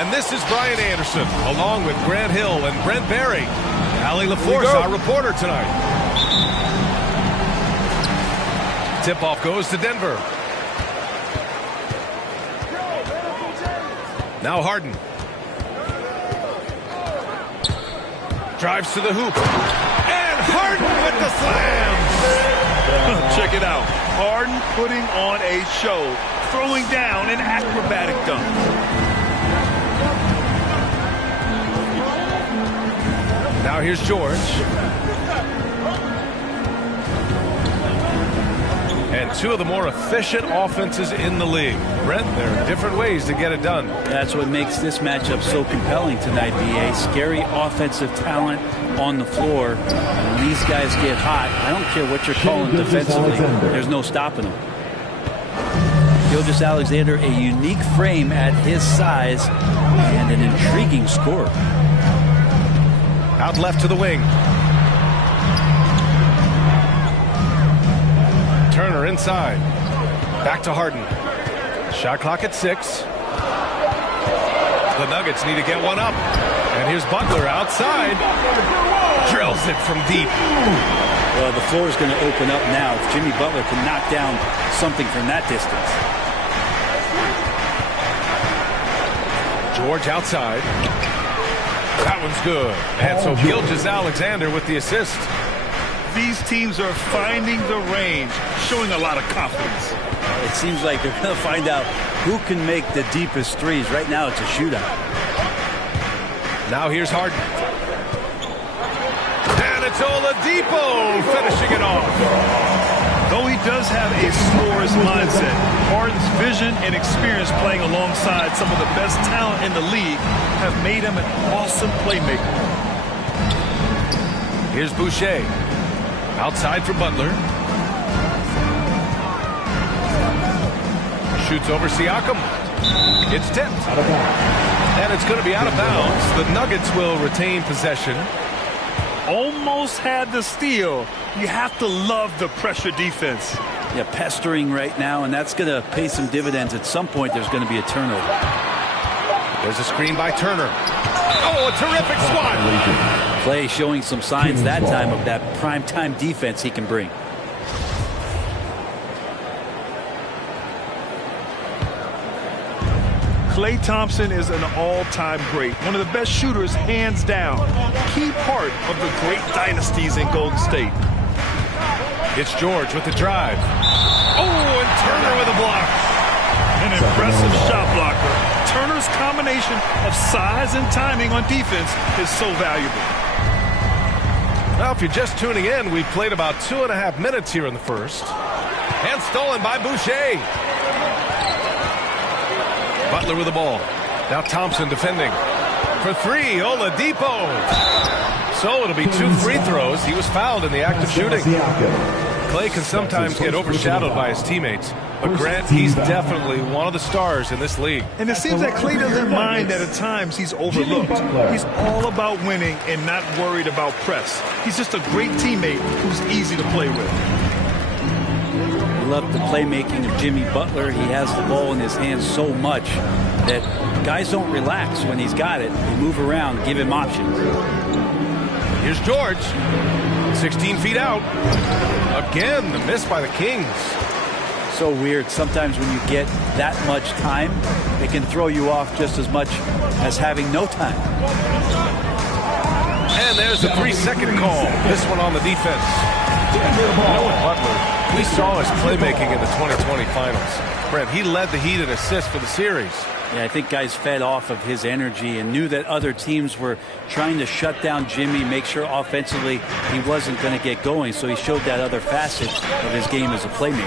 And this is Brian Anderson, along with Grant Hill and Brent Barry. Allie LaForce, our reporter tonight. Tip-off goes to Denver. Now Harden. Drives to the hoop. And Harden with the slam. Check it out. Harden putting on a show, throwing down an acrobatic dunk. Now here's George. And two of the more efficient offenses in the league. Brent, there are different ways to get it done. That's what makes this matchup so compelling tonight, B.A. Scary offensive talent on the floor. And when these guys get hot, I don't care what you're calling defensively. There's no stopping them. Gilgeous-Alexander, a unique frame at his size and an intriguing scorer. Out left to the wing. Turner inside. Back to Harden. Shot clock at 6. The Nuggets need to get one up. And here's Butler outside. Drills it from deep. Well, the floor is going to open up now if Jimmy Butler can knock down something from that distance. George outside. That one's good. And so Gilgeous-Alexander with the assist. These teams are finding the range, showing a lot of confidence. It seems like they're going to find out who can make the deepest threes. Right now, it's a shootout. Now here's Harden. And it's Oladipo finishing it off. Though he does have a scorer's mindset, Harden's vision and experience playing alongside some of the best talent in the league have made him an awesome playmaker. Here's Boucher. Outside for Butler. Shoots over Siakam. It's tipped. And it's going to be out of bounds. The Nuggets will retain possession. Almost had the steal. You have to love the pressure defense. Yeah, pestering right now, and that's going to pay some dividends. At some point, there's going to be a turnover. There's a screen by Turner. Oh, a terrific swat. Clay showing some signs that time of that prime-time defense he can bring. Klay Thompson is an all-time great. One of the best shooters, hands down. Key part of the great dynasties in Golden State. It's George with the drive. Oh, and Turner with a block. An impressive shot blocker. Turner's combination of size and timing on defense is so valuable. Now, if you're just tuning in, we've played about 2.5 minutes here in the first. And stolen by Boucher. Butler with the ball. Now Thompson defending. For three, Oladipo. So it'll be 2 free throws. He was fouled in the act of shooting. Klay can sometimes get overshadowed by his teammates. But Grant, he's definitely one of the stars in this league. And it seems that Klay doesn't mind that at times he's overlooked. He's all about winning and not worried about press. He's just a great teammate who's easy to play with. I love the playmaking of Jimmy Butler. He has the ball in his hands so much that guys don't relax when he's got it. They move around, give him options. Here's George. 16 feet out. Again, the miss by the Kings. So weird. Sometimes when you get that much time, it can throw you off just as much as having no time. And there's a 3-second call. This one on the defense. Butler, we saw his playmaking in the 2020 finals. Brent, he led the Heat in assists for the series. Yeah, I think guys fed off of his energy and knew that other teams were trying to shut down Jimmy, make sure offensively he wasn't going to get going. So he showed that other facet of his game as a playmaker.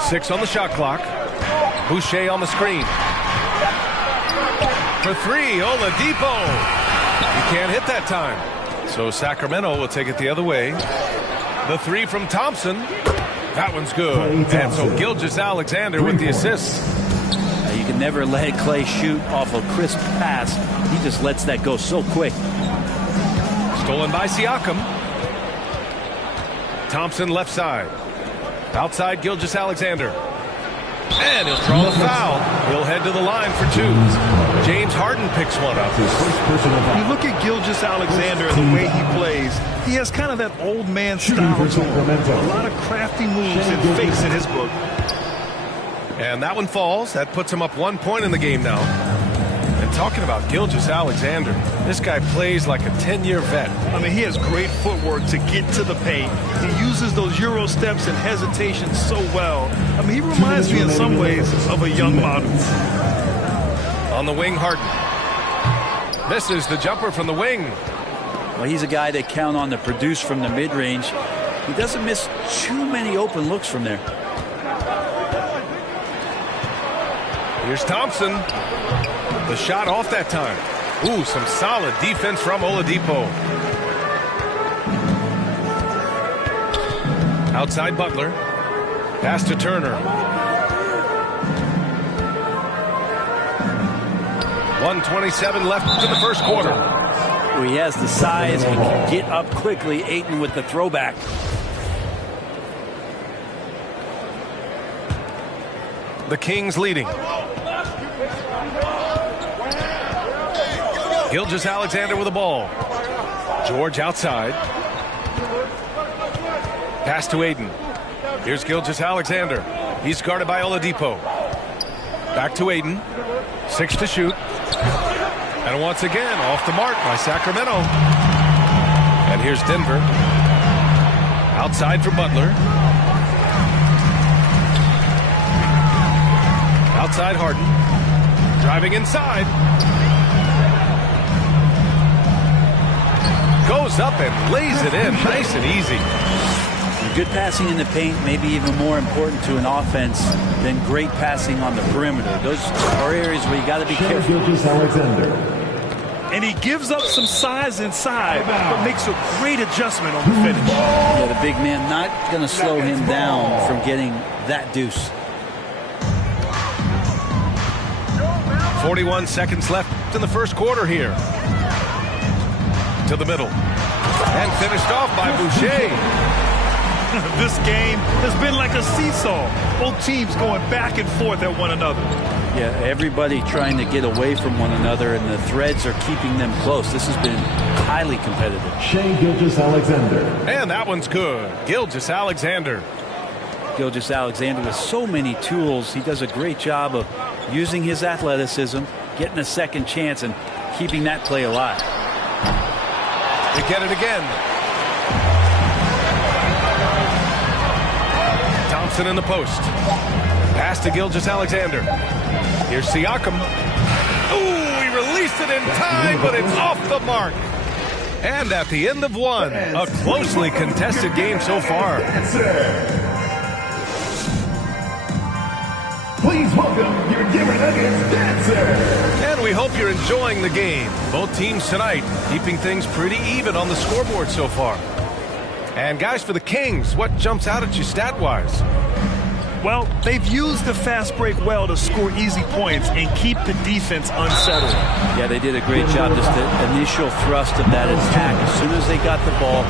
6 on the shot clock. Boucher on the screen. For 3, Oladipo. He can't hit that time. So Sacramento will take it the other way. The 3 from Thompson. That one's good. And so Gilgeous-Alexander with the assist. You can never let Klay shoot off a crisp pass. He just lets that go so quick. Stolen by Siakam. Thompson left side. Outside Gilgeous-Alexander. And he'll draw the foul. He'll head to the line for 2. James Harden picks one up. You look at Gilgeous-Alexander and the way he plays, he has kind of that old man style to him. A lot of crafty moves and fakes in his book. And that one falls. That puts him up 1 point in the game now. And talking about Gilgeous-Alexander, this guy plays like a 10-year vet. I mean, he has great footwork to get to the paint. He uses those Euro steps and hesitations so well. I mean, he reminds me in some ways of a young model. On the wing, Harden. Misses the jumper from the wing. Well, he's a guy they count on to produce from the mid-range. He doesn't miss too many open looks from there. Here's Thompson. The shot off that time. Ooh, some solid defense from Oladipo. Outside Butler. Pass to Turner. 1:27 left in the first quarter. He has the size. He can get up quickly. Ayton with the throwback. The Kings leading. Gilgeous-Alexander with the ball. George outside. Pass to Ayton. Here's Gilgeous-Alexander. He's guarded by Oladipo. Back to Ayton. 6 to shoot. And once again, off the mark by Sacramento. And here's Denver. Outside for Butler. Outside Harden. Driving inside. Goes up and lays it in nice and easy. Good passing in the paint may be even more important to an offense than great passing on the perimeter. Those are areas where you got to be careful. And he gives up some size inside, but makes a great adjustment on the finish. Yeah, the big man not going to slow him down from getting that deuce. 41 seconds left in the first quarter here. To the middle. And finished off by Boucher. This game has been like a seesaw. Both teams going back and forth at one another. Yeah, everybody trying to get away from one another, and the threads are keeping them close. This has been highly competitive. Shai Gilgeous-Alexander. And that one's good. Gilgeous-Alexander. Gilgeous-Alexander with so many tools. He does a great job of using his athleticism, getting a second chance, and keeping that play alive. They get it again. Thompson in the post. Pass to Gilgeous-Alexander. Here's Siakam. Ooh, he released it in time, but it's off the mark. And at the end of one, a closely contested game so far. Please welcome your Denver Nuggets dancer. And we hope you're enjoying the game. Both teams tonight keeping things pretty even on the scoreboard so far. And guys, for the Kings, what jumps out at you stat-wise? Well, they've used the fast break well to score easy points and keep the defense unsettled. Yeah, they did a great job. Just the initial thrust of that attack. As soon as they got the ball,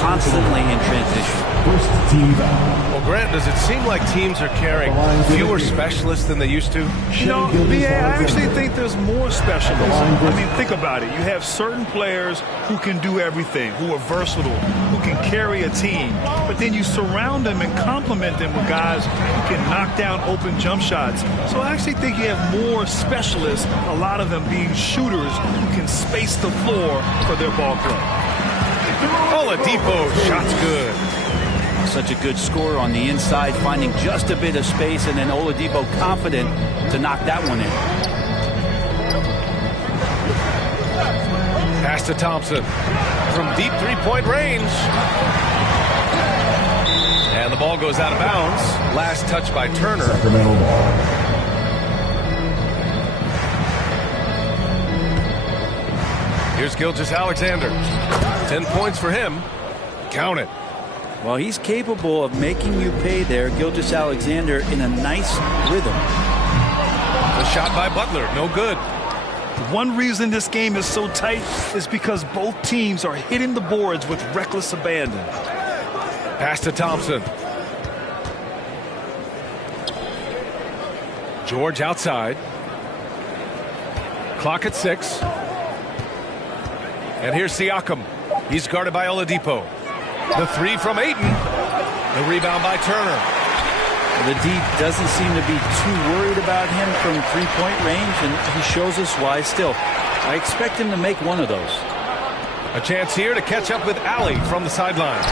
constantly in transition. First team foul. Well, Grant, does it seem like teams are carrying fewer specialists than they used to? No, BA, I actually think there's more specialists. I mean, think about it. You have certain players who can do everything, who are versatile, who can carry a team. But then you surround them and complement them with guys who can knock down open jump shots. So I actually think you have more specialists, a lot of them being shooters who can space the floor for their ball club. Oladipo, shot's good. Such a good scorer on the inside, finding just a bit of space, and then Oladipo confident to knock that one in. Pass to Thompson from deep three-point range. And the ball goes out of bounds. Last touch by Turner. Sacramento ball. Here's Gilgeous-Alexander. 10 points for him. Count it. Well, he's capable of making you pay there. Gilgeous-Alexander in a nice rhythm. The shot by Butler, no good. One reason this game is so tight is because both teams are hitting the boards with reckless abandon. Pass to Thompson. George outside. Clock at 6. And here's Siakam. He's guarded by Oladipo. The three from Ayton. The rebound by Turner. The D doesn't seem to be too worried about him from three-point range, and he shows us why still. I expect him to make one of those. A chance here to catch up with Allie from the sideline.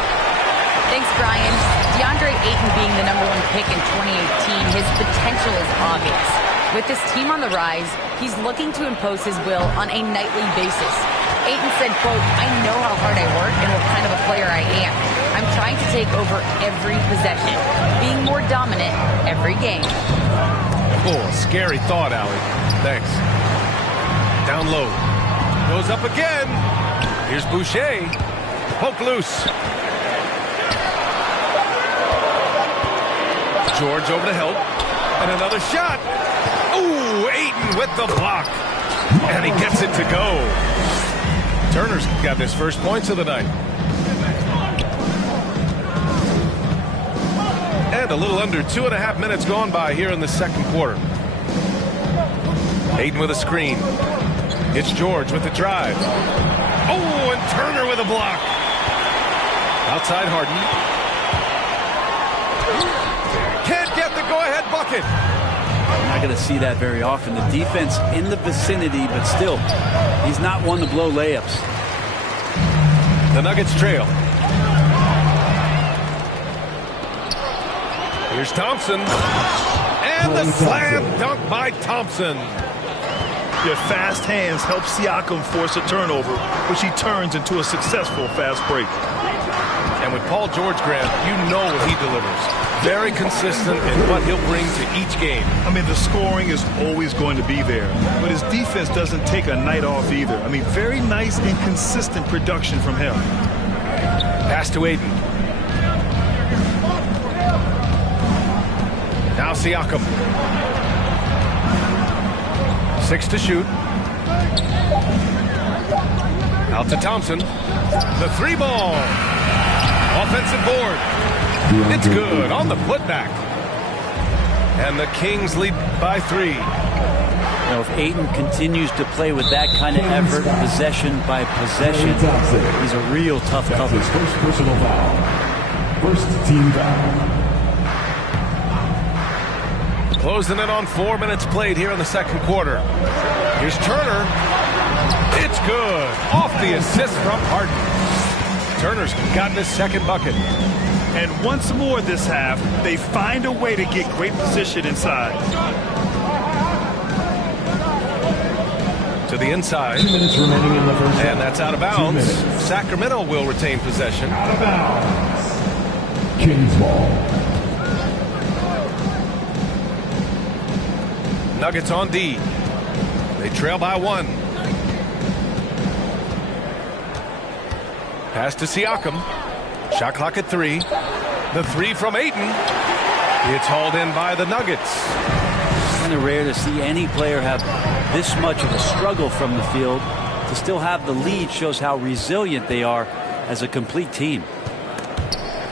Thanks, Brian. DeAndre Ayton being the #1 pick in 2018, his potential is obvious. With this team on the rise, he's looking to impose his will on a nightly basis. Ayton said, quote, "I know how hard I work and what kind of a player I am. I'm trying to take over every possession, being more dominant every game." Oh, a scary thought, Allie. Thanks. Down low. Goes up again. Here's Boucher. Poke loose. George over to help. And another shot. Ooh, Ayton with the block. And he gets it to go. Turner's got his first points of the night. And a little under 2.5 minutes gone by here in the second quarter. Ayton with a screen. It's George with the drive. Oh, and Turner with a block. Outside Harden. Can't get the go-ahead bucket. I'm not going to see that very often. The defense in the vicinity, but still, he's not one to blow layups. The Nuggets trail. Here's Thompson. And the slam dunk by Thompson. Their fast hands help Siakam force a turnover, which he turns into a successful fast break. And with Paul George, Grant, you know what he delivers. Very consistent in what he'll bring to each game. I mean, the scoring is always going to be there, but his defense doesn't take a night off either. I mean, very nice and consistent production from him. Pass to Ayton. Now Siakam. 6 to shoot. Out to Thompson. The 3-ball. Offensive board. It's good on the putback. And the Kings lead by 3. You know, if Ayton continues to play with that kind of effort, possession by possession, he's a real tough cover. His first personal foul. First team foul. Closing in on 4 minutes played here in the second quarter. Here's Turner. It's good. Off the assist from Harden. Turner's gotten his second bucket. And once more this half, they find a way to get great position inside. To the inside. 2 minutes remaining in the first half. And that's out of bounds. Sacramento will retain possession. Out of bounds. Kings ball. Nuggets on D. They trail by 1. Pass to Siakam. Shot clock at 3. The 3 from Ayton. It's hauled in by the Nuggets. Kind of rare to see any player have this much of a struggle from the field. To still have the lead shows how resilient they are as a complete team.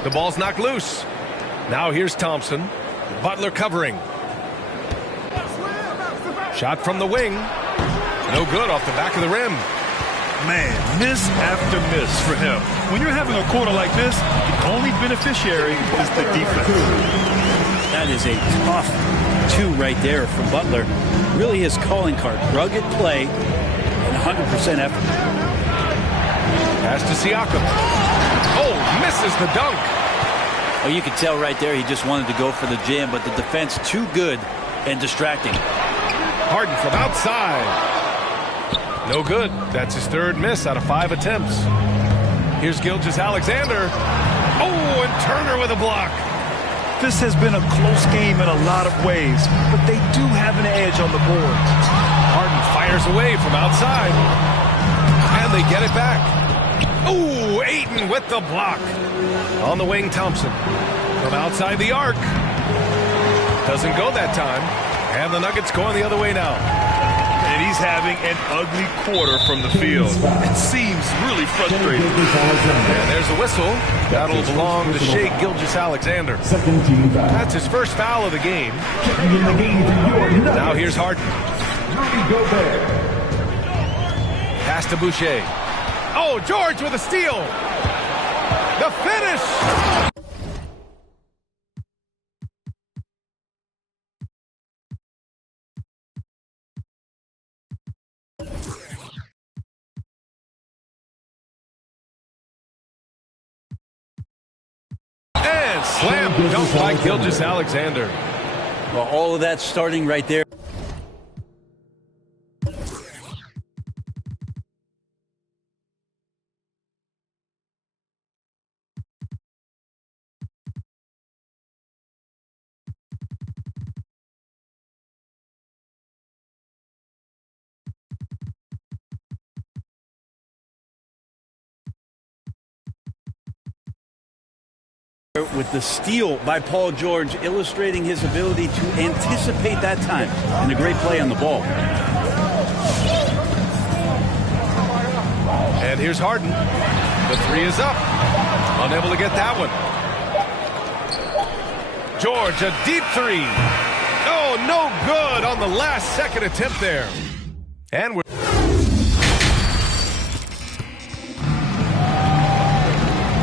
The ball's knocked loose. Now here's Thompson. Butler covering. Shot from the wing. No good off the back of the rim. Man, miss after miss for him. When you're having a quarter like this, the only beneficiary is the defense. That is a tough 2 right there from Butler. Really his calling card. Rugged play and 100% effort. Pass to Siakam. Oh, misses the dunk. Oh, you could tell right there he just wanted to go for the jam, but the defense too good and distracting. Harden from outside. No good. That's his 3rd miss out of 5 attempts. Here's Gilgeous-Alexander. Oh, and Turner with a block. This has been a close game in a lot of ways, but they do have an edge on the boards. Harden fires away from outside. And they get it back. Oh, Ayton with the block. On the wing, Thompson. From outside the arc. Doesn't go that time. And the Nuggets going the other way now. And he's having an ugly quarter from the field. It seems really frustrating. And there's a whistle. That'll belong to Shai Gilgeous-Alexander. Second team foul. That's his first foul of the game. Checking in the game for your Nuggets. Now here's Harden. Rudy Gobert. Pass to Boucher. Oh, George with a steal. The finish. And slam dunk by Gilgeous-Alexander. Well, all of that starting right there. With the steal by Paul George, illustrating his ability to anticipate that time, and a great play on the ball. And here's Harden. The 3 is up. Unable to get that one. George, a deep 3. Oh, no good on the last second attempt there. And we're...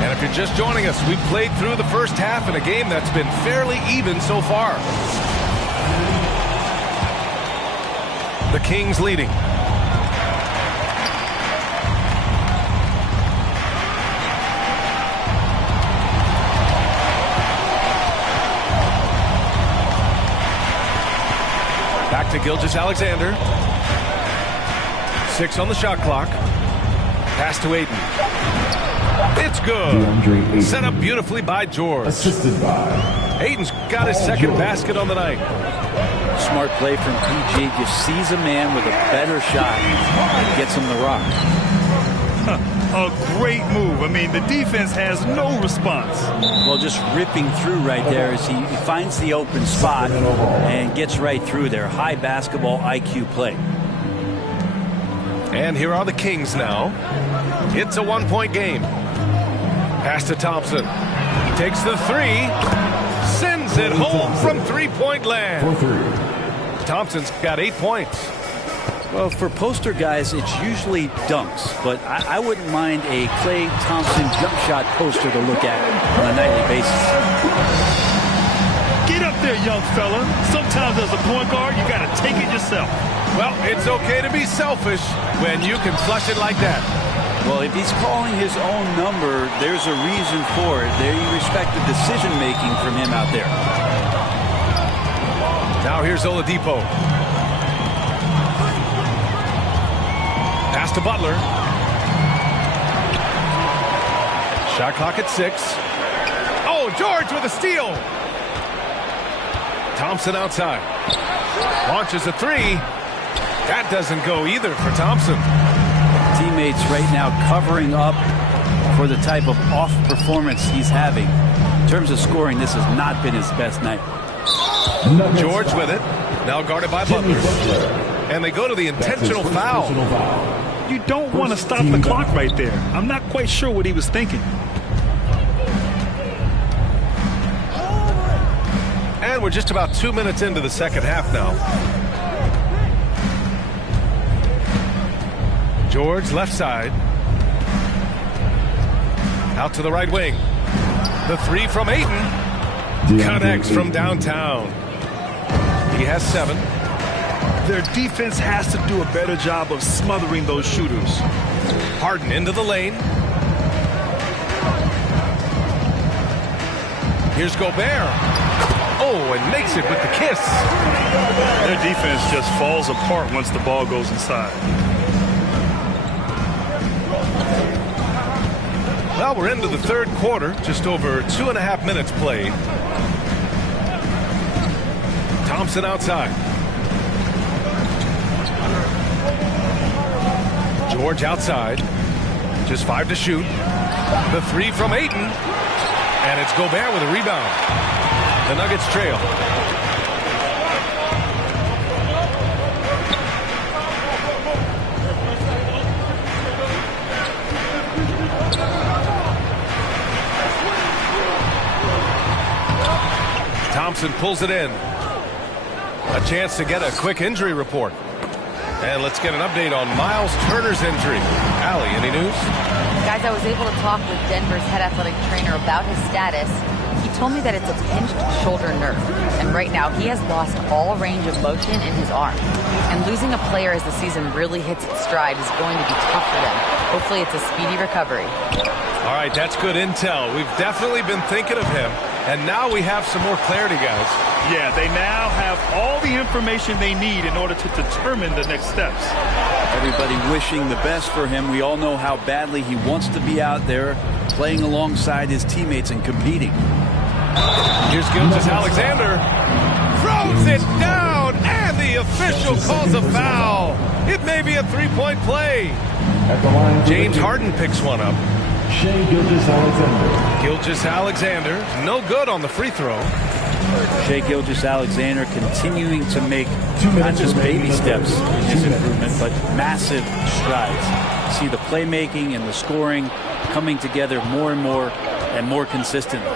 And if you're just joining us, we've played through the first half in a game that's been fairly even so far. The Kings leading. Back to Gilgeous-Alexander. 6 on the shot clock. Pass to Ayton. It's good. Set up beautifully by George. Assisted by. Ayton's got his second basket on the night. Smart play from PG. Just sees a man with a better shot and gets him the rock. A great move. I mean, the defense has no response. Well, just ripping through right there as he finds the open spot and gets right through there. High basketball IQ play. And here are the Kings now. It's a one-point game. Pass to Thompson. He takes the three. Sends it home from three-point land. Thompson's got 8 points. Well, for poster guys, it's usually dunks, but I wouldn't mind a Klay Thompson jump shot poster to look at on a nightly basis. Get up there, young fella. Sometimes as a point guard, you got to take it yourself. Well, it's okay to be selfish when you can flush it like that. Well, if he's calling his own number, there's a reason for it. There you respect the decision-making from him out there. Now here's Oladipo. Pass to Butler. Shot clock at 6. Oh, George with a steal. Thompson outside. Launches a three. That doesn't go either for Thompson. Teammates right now covering up for the type of off performance he's having. In terms of scoring, this has not been his best night. George with it. Now guarded by Butler. And they go to the intentional foul. You don't want to stop the clock right there. I'm not quite sure what he was thinking. And we're just about 2 minutes into the second half now. George left side. Out to the right wing. The three from Ayton. Connects from downtown. He has 7. Their defense has to do a better job of smothering those shooters. Harden into the lane. Here's Gobert. Oh, and makes it with the kiss. Their defense just falls apart once the ball goes inside. Well, we're into the third quarter. Just over 2.5 minutes played. Thompson outside. George outside. Just 5 to shoot. The three from Ayton. And it's Gobert with a rebound. The Nuggets trail. Thompson pulls it in. A chance to get a quick injury report. And let's get an update on Miles Turner's injury. Allie, any news? Guys, I was able to talk with Denver's head athletic trainer about his status. He told me that it's a pinched shoulder nerve. And right now, he has lost all range of motion in his arm. And losing a player as the season really hits its stride is going to be tough for them. Hopefully, it's a speedy recovery. All right, that's good intel. We've definitely been thinking of him. And now we have some more clarity, guys. Yeah, they now have all the information they need in order to determine the next steps. Everybody wishing the best for him. We all know how badly he wants to be out there playing alongside his teammates and competing. Here's Gilgeous-Alexander. Throws it down, and the official calls a foul. It may be a three-point play. James Harden picks one up. Shai Gilgeous-Alexander. Gilgeous-Alexander, no good on the free throw. Shai Gilgeous-Alexander continuing to make not just baby steps in his improvement, but massive strides. See the playmaking and the scoring coming together more and more consistently.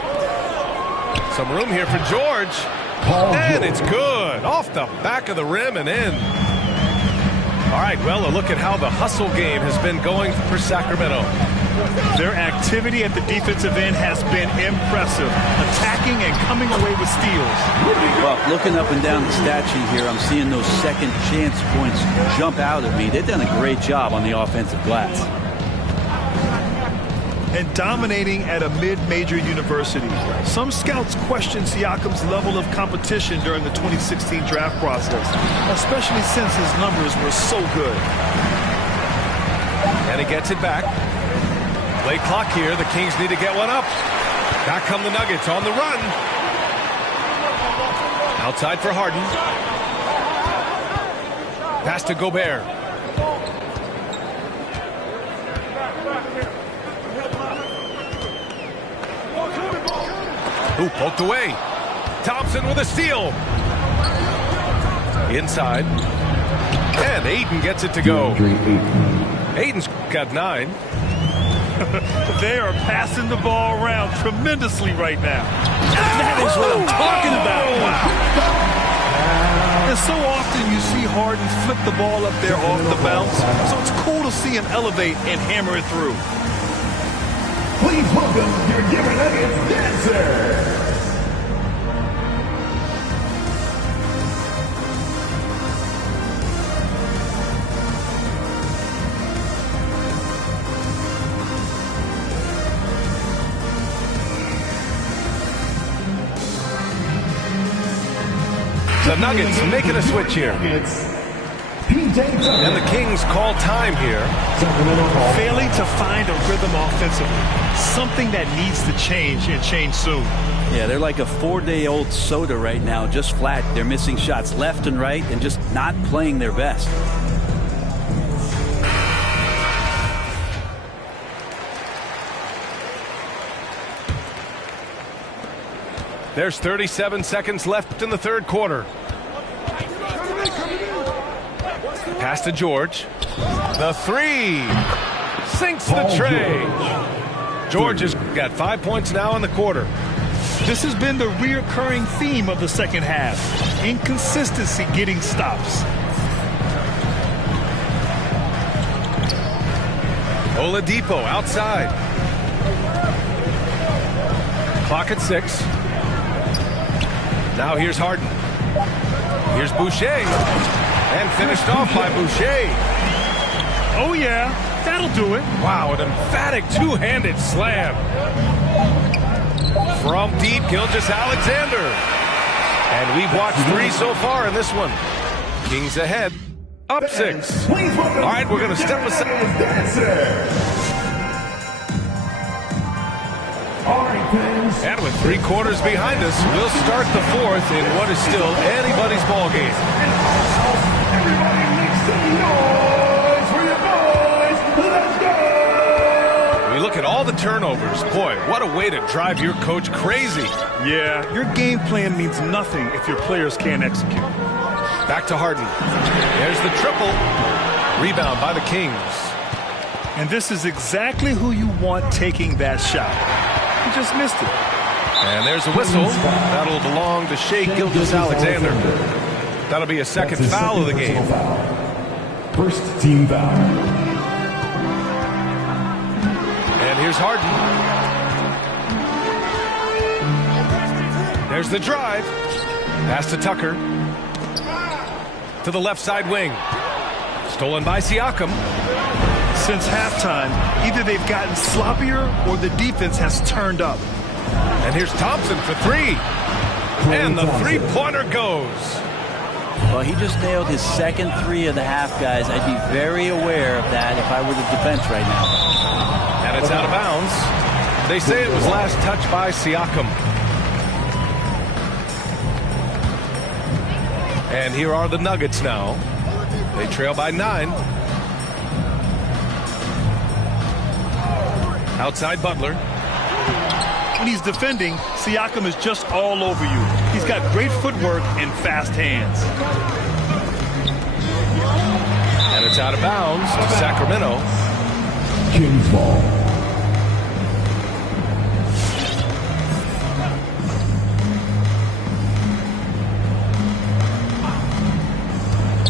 Some room here for George. And it's good. Off the back of the rim and in. All right, well, a look at how the hustle game has been going for Sacramento. Their activity at the defensive end has been impressive, attacking and coming away with steals. Well, looking up and down the stat sheet here, I'm seeing those second chance points jump out at me. They've done a great job on the offensive glass. And dominating at a mid-major university. Some scouts question Siakam's level of competition during the 2016 draft process, especially since his numbers were so good. And he gets it back. Play clock here. The Kings need to get one up. Back come the Nuggets on the run. Outside for Harden. Pass to Gobert. Ooh, poked away. Thompson with a steal. Inside. And Ayton gets it to go. Ayton's got 9. They are passing the ball around tremendously right now. That is what I'm talking about. Wow. And so often you see Harden flip the ball up there off the bounce. So it's cool to see him elevate and hammer it through. Please welcome your Denver Nuggets dancer. The Nuggets making a switch here. And the Kings call time here. Failing to find a rhythm offensively. Something that needs to change and change soon. Yeah, they're like a 4-day-old soda right now, just flat. They're missing shots left and right and just not playing their best. There's 37 seconds left in the third quarter. Pass to George. The 3. Sinks the tray. George has got 5 points now in the quarter. This has been the reoccurring theme of the second half. Inconsistency getting stops. Oladipo outside. Clock at 6. Now here's Harden. Here's Boucher. And finished off by Boucher. Oh, yeah. That'll do it. Wow, an emphatic two-handed slam. From deep, Gilgeous-Alexander. And we've watched 3 so far in this one. Kings ahead. Up 6. All right, we're going to step aside. And with 3 quarters behind us, we'll start the 4th in what is still anybody's ball game. Everybody makes some noise for your boys. Let's go! We look at all the turnovers. Boy, what a way to drive your coach crazy. Yeah, your game plan means nothing if your players can't execute. Back to Harden. There's the triple. Rebound by the Kings. And this is exactly who you want taking that shot. He just missed it. And there's a whistle. That'll belong to Shai Gilgeous-Alexander. That'll be a second foul of the game. First team foul. And here's Harden. There's the drive. Pass to Tucker. To the left side wing. Stolen by Siakam. Since halftime, either they've gotten sloppier or the defense has turned up. And here's Thompson for 3. And the three-pointer goes. Well, he just nailed his second 3 of the half, guys. I'd be very aware of that if I were the defense right now. And it's out of bounds. They say it was last touched by Siakam. And here are the Nuggets now. They trail by 9. Outside Butler. When he's defending, Siakam is just all over you. He's got great footwork and fast hands. And it's out of bounds to Sacramento. Kings ball.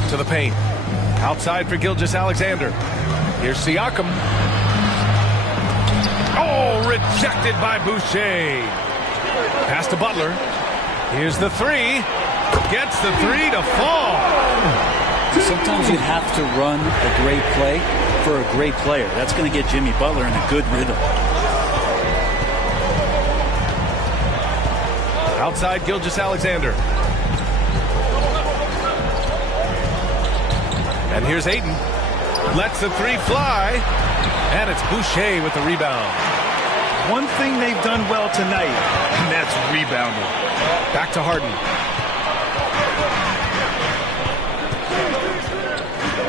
To the paint. Outside for Gilgeous-Alexander. Here's Siakam. Oh, rejected by Boucher. Pass to Butler. Here's the 3. Gets the 3 to fall. Sometimes you have to run a great play for a great player. That's going to get Jimmy Butler in a good rhythm. Outside Gilgeous-Alexander. And here's Ayton. Lets the 3 fly. And it's Boucher with the rebound. One thing they've done well tonight, and that's rebounding. Back to Harden.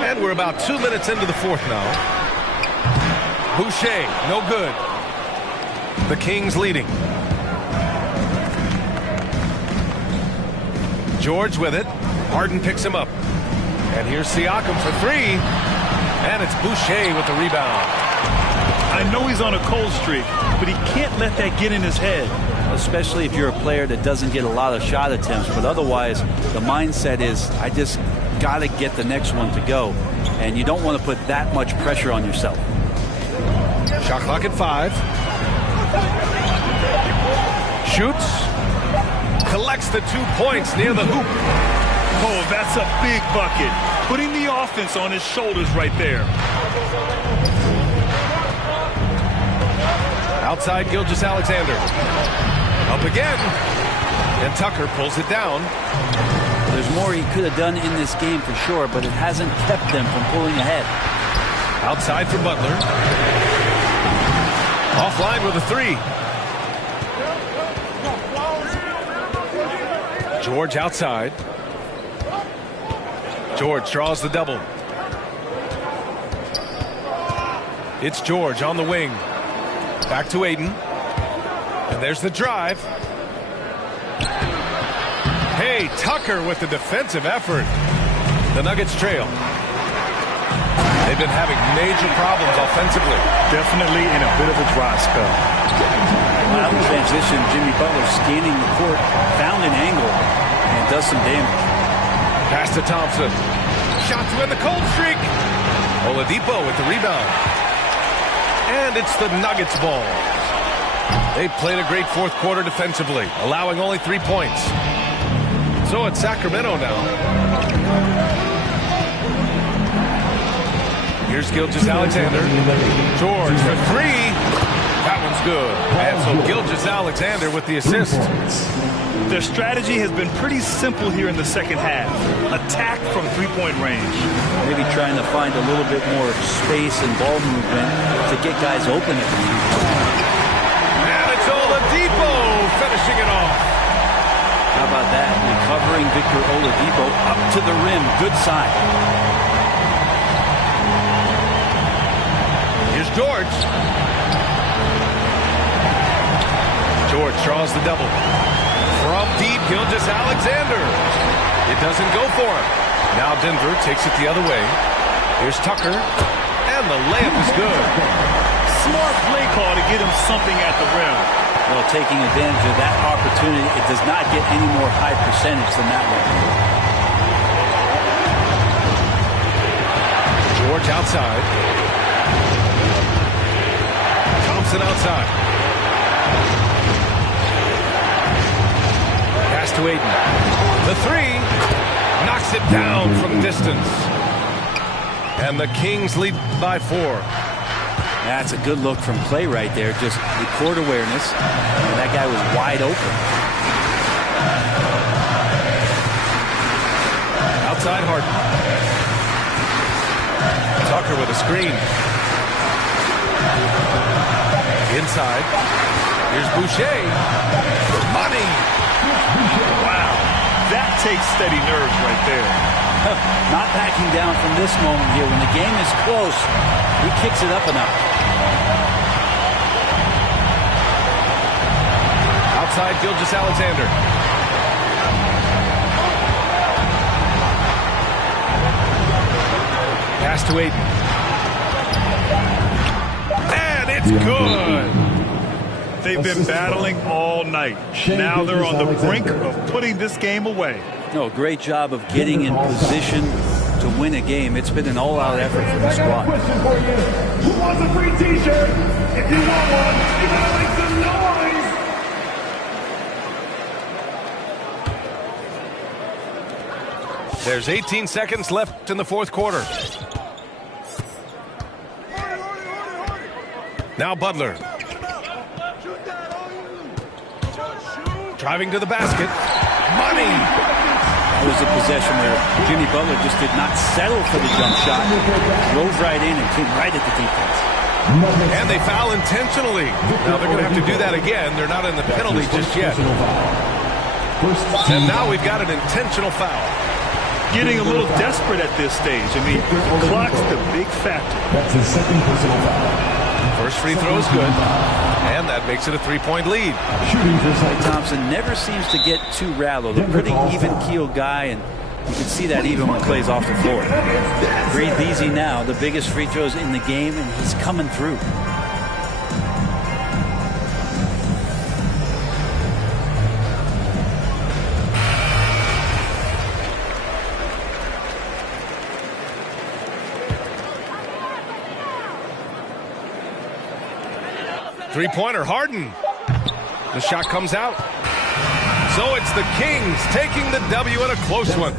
And we're about 2 minutes into the 4th now. Boucher, no good. The Kings leading. George with it. Harden picks him up. And here's Siakam for three. And it's Boucher with the rebound. I know he's on a cold streak, but he can't let that get in his head. Especially if you're a player that doesn't get a lot of shot attempts. But otherwise, the mindset is, I just got to get the next one to go. And you don't want to put that much pressure on yourself. Shot clock at 5. Shoots. Collects the 2 points near the hoop. Oh, that's a big bucket. Putting the offense on his shoulders right there. Outside Gilgeous-Alexander. Up again. And Tucker pulls it down. There's more he could have done in this game for sure, but it hasn't kept them from pulling ahead. Outside for Butler. Offline with a 3. George outside. George draws the double. It's George on the wing. Back to Ayton. And there's the drive. Hey, Tucker with the defensive effort. The Nuggets trail. They've been having major problems offensively. Definitely in a bit of a dry spell. Out in transition, Jimmy Butler scanning the court, found an angle, and does some damage. Pass to Thompson. Shot to end the cold streak. Oladipo with the rebound. And it's the Nuggets ball. They played a great fourth quarter defensively, allowing only 3 points. So it's Sacramento now. Here's Gilgeous-Alexander. George for 3. That one's good. And so Gilgeous-Alexander with the assist. Their strategy has been pretty simple here in the second half. Attack from three-point range. Maybe trying to find a little bit more space and ball movement to get guys open at the three-point. And it's Oladipo finishing it off. How about that? Recovering Victor Oladipo up to the rim. Good sign. Here's George. George draws the double. From deep, Gilgeous-Alexander. It doesn't go for him. Now Denver takes it the other way. Here's Tucker. And the layup is good. Smart play call to get him something at the rim. Well, taking advantage of that opportunity, it does not get any more high percentage than that one. George outside. Thompson outside. Pass to Ayton. The 3 knocks it down from distance. And the Kings lead by 4. That's a good look from Clay right there. Just the court awareness. And that guy was wide open. Outside Harden. Tucker with a screen. Inside. Here's Boucher. Money. Wow. That takes steady nerves right there. Not backing down from this moment here. When the game is close, he kicks it up enough. Outside Gilgeous-Alexander. Pass to Ayton. And it's good. They've been battling all night. Now they're on the brink of putting this game away. No, great job of getting in position to win a game. It's been an all-out effort for the squad. Question for you. Who wants a free t-shirt? If you want one, you gotta make some noise. There's 18 seconds left in the fourth quarter. Now Butler. Driving to the basket. Money. That was a possession where Jimmy Butler just did not settle for the jump shot. Drove right in and came right at the defense. And they foul intentionally. Now they're going to have to do that again. They're not in the penalty just yet. And now we've got an intentional foul. Getting a little desperate at this stage. I mean, clock's the big factor. That's his second personal foul. First free throw is good. And that makes it a 3-point lead. Shooting for Klay Thompson never seems to get too rattled. A pretty even-keeled guy, and You can see that even when Clay's off the floor. Breathe easy now. The biggest free throws in the game, and he's coming through. Three-pointer, Harden. The shot comes out. So it's the Kings taking the W in a close one.